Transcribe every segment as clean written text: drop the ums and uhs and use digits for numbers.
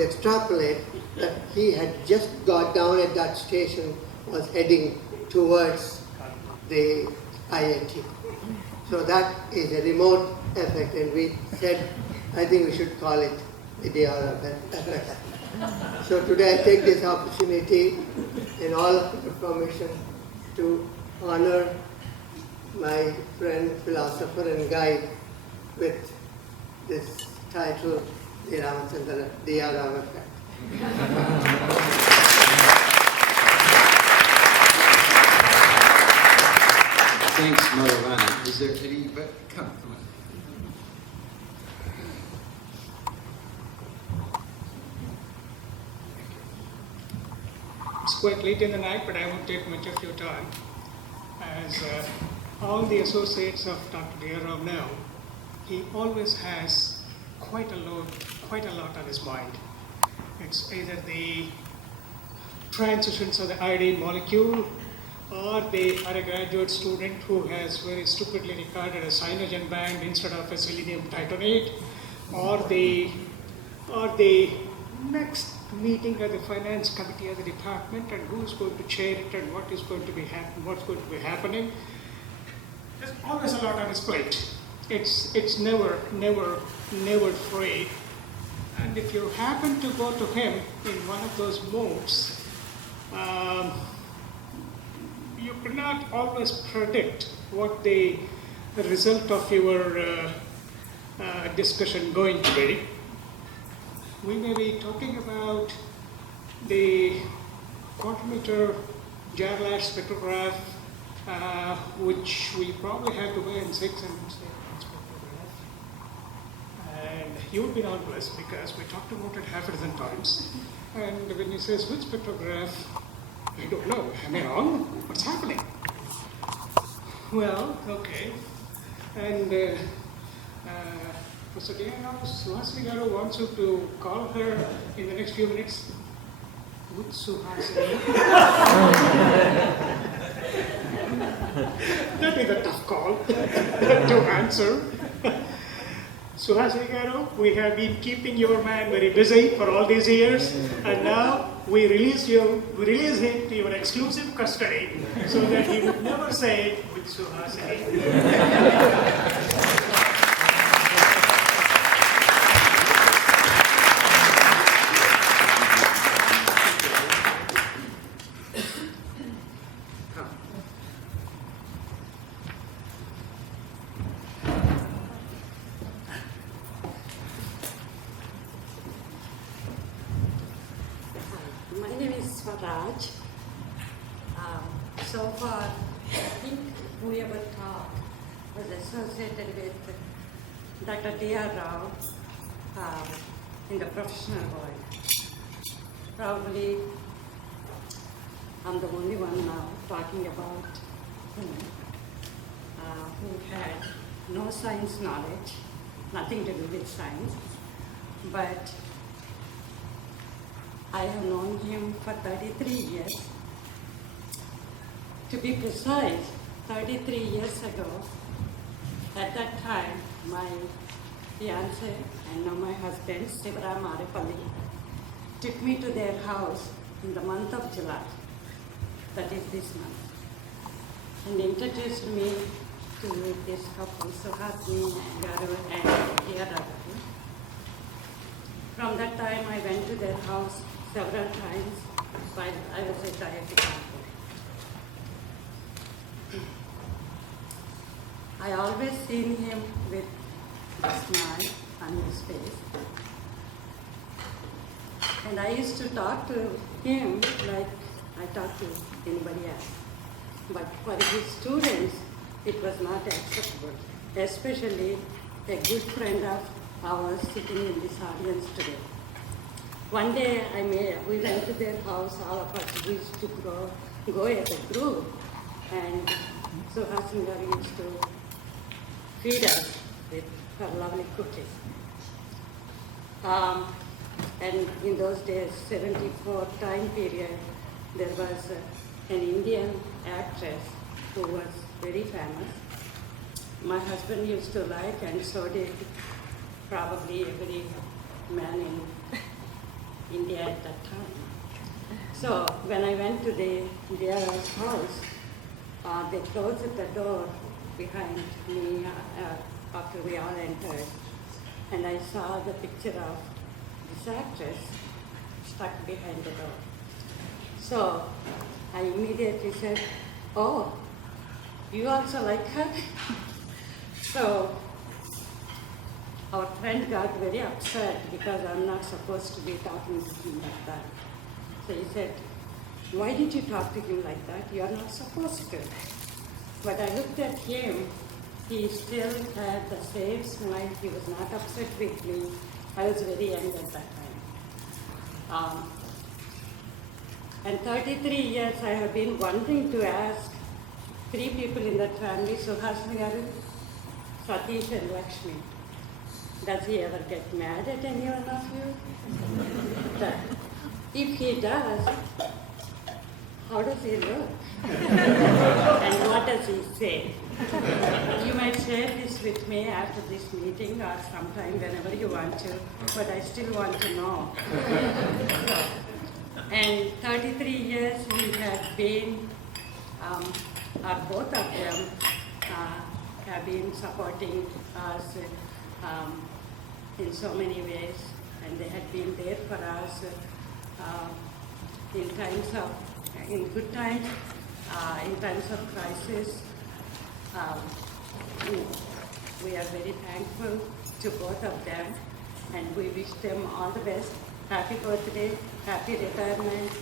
could extrapolate that he had just got down at that station, was heading towards the IIT. So that is a remote effect, and we said, I think we should call it the Diara effect. So today I take this opportunity, in all of your permission, to honor my friend, philosopher and guide with this title, the Ramachandra Diara effect. Thanks, Madhavana. Is there any, but come on. It's quite late in the night, but I won't take much of your time. As all the associates of Dr. Diarao know, he always has quite a lot on his mind. It's either the transitions of the iodine molecule, or they are a graduate student who has very stupidly recorded a cyanogen band instead of a selenium titanate, or the next meeting of the finance committee of the department, and who's going to chair it, and what is going to be what's going to be happening. There's always a lot on his plate. It's never free. And if you happen to go to him in one of those modes, you cannot always predict what the result of your discussion going to be. We may be talking about the quantimeter Jarlash spectrograph, which we probably have to weigh in 6 and say spectrograph. And you would be nonplussed because we talked about it half a dozen times. And when you say switch spectrograph, I don't know. Am I wrong? What's happening? Well, okay. And Mr. Diarao, Suhasini Garu wants you to call her in the next few minutes. With Suhasini. That is a tough call to answer. Suhasini Garu, we have been keeping your man very busy for all these years, and now we release him to your exclusive custody so that he would never say it with Suhasini. So far, I think whoever talked was associated with Dr. Diarao in the professional world. Probably I'm the only one now talking about him who had no science knowledge, nothing to do with science, but I have known him for 33 years. To be precise, 33 years ago, at that time, my fiancé and now my husband, Sivaram Aripalli, took me to their house in the month of July, that is this month, and introduced me to this couple, Suhasini Garu and Diarao. From that time, I went to their house several times while I was at IIT. I always seen him with a smile on his face. And I used to talk to him like I talk to anybody else. But for his students, it was not acceptable, especially a good friend of ours sitting in this audience today. One day we went to their house, all of us used to go as a group, and Suhasini Garu used to feed us with her lovely cookies. And in those days, 74 time period, there was an Indian actress who was very famous. My husband used to like, and so did probably every man India at that time. So when I went to their house, they closed the door behind me after we all entered, and I saw the picture of this actress stuck behind the door. So I immediately said, "Oh, you also like her?" So our friend got very upset because I'm not supposed to be talking to him like that. So he said, "Why did you talk to him like that? You are not supposed to." But I looked at him, he still had the same smile, he was not upset with me. I was very young at that time. And 33 years I have been wanting to ask 3 people in that family, Suhasini Garu, Satish and Lakshmi. Does he ever get mad at any one of you? If he does, how does he look? And what does he say? You might share this with me after this meeting or sometime whenever you want to, but I still want to know. And 33 years we have been, or both of them have been supporting us in so many ways, and they had been there for us in good times, in times of crisis. We are very thankful to both of them, and we wish them all the best. Happy birthday, happy retirement,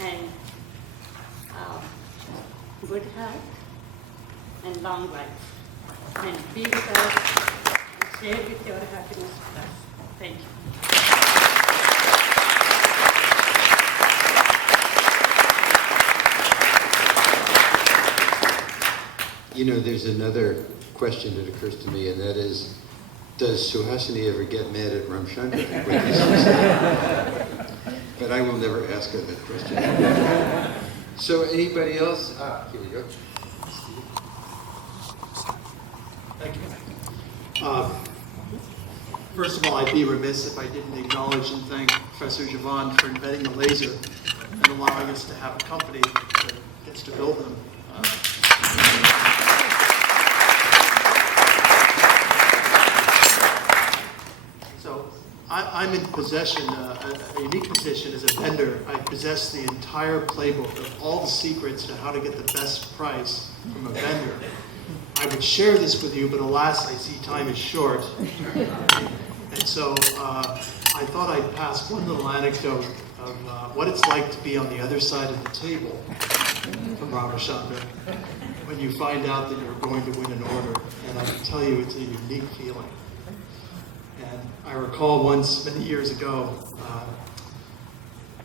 and good health and long life. And be with us and share with your happiness with us. Thank you. You know, there's another question that occurs to me, and that is, does Suhasini ever get mad at Ramchandra? But I will never ask her that question. So anybody else? Here we go. Thank you. First of all, I'd be remiss if I didn't acknowledge and thank Professor Javan for inventing the laser and allowing us to have a company that gets to build them. So I'm in possession, a unique position as a vendor. I possess the entire playbook of all the secrets to how to get the best price from a vendor. I would share this with you, but alas, I see time is short. And so I thought I'd pass one little anecdote of what it's like to be on the other side of the table from Ramachandra when you find out that you're going to win an order. And I can tell you it's a unique feeling. And I recall once, many years ago,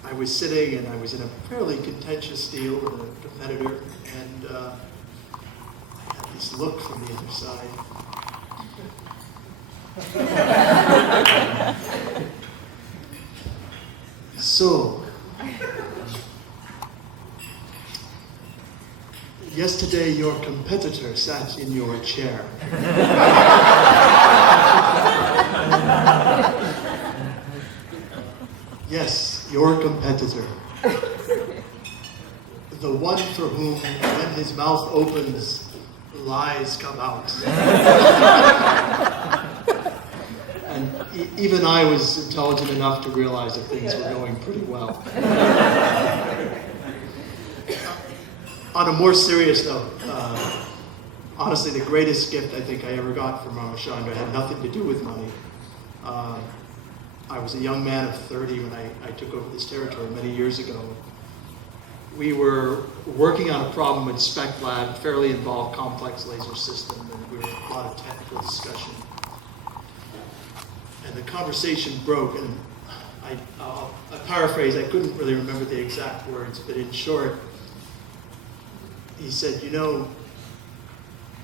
I was sitting and I was in a fairly contentious deal with a competitor, and I had this look from the other side. So, yesterday your competitor sat in your chair. Yes, your competitor. The one for whom, when his mouth opens, lies come out. And even I was intelligent enough to realize that things were going pretty well. On a more serious note, honestly, the greatest gift I think I ever got from Ramachandra had nothing to do with money. I was a young man of 30 when I took over this territory many years ago. We were working on a problem with Spec Lab, fairly involved complex laser system, and we were a lot of technical discussion. And the conversation broke, and I paraphrase, I couldn't really remember the exact words, but in short, he said, you know,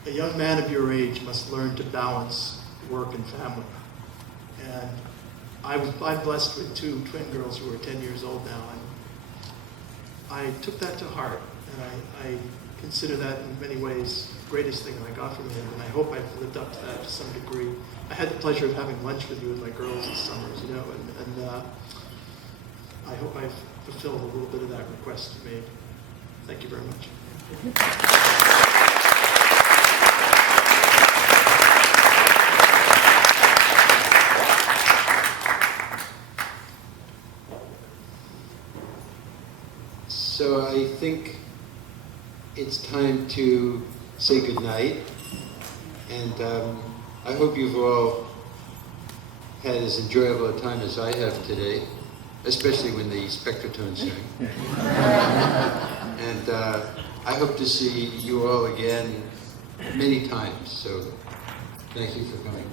a young man of your age must learn to balance work and family. And I'm blessed with 2 twin girls who are 10 years old now, and I took that to heart, and I consider that in many ways the greatest thing I got from him, and I hope I've lived up to that to some degree. I had the pleasure of having lunch with you and my girls this summer, as you know, and I hope I've fulfilled a little bit of that request you made. Thank you very much. So I think it's time to say goodnight. And I hope you've all had as enjoyable a time as I have today, especially when the Spectratones sing. And I hope to see you all again many times. So thank you for coming.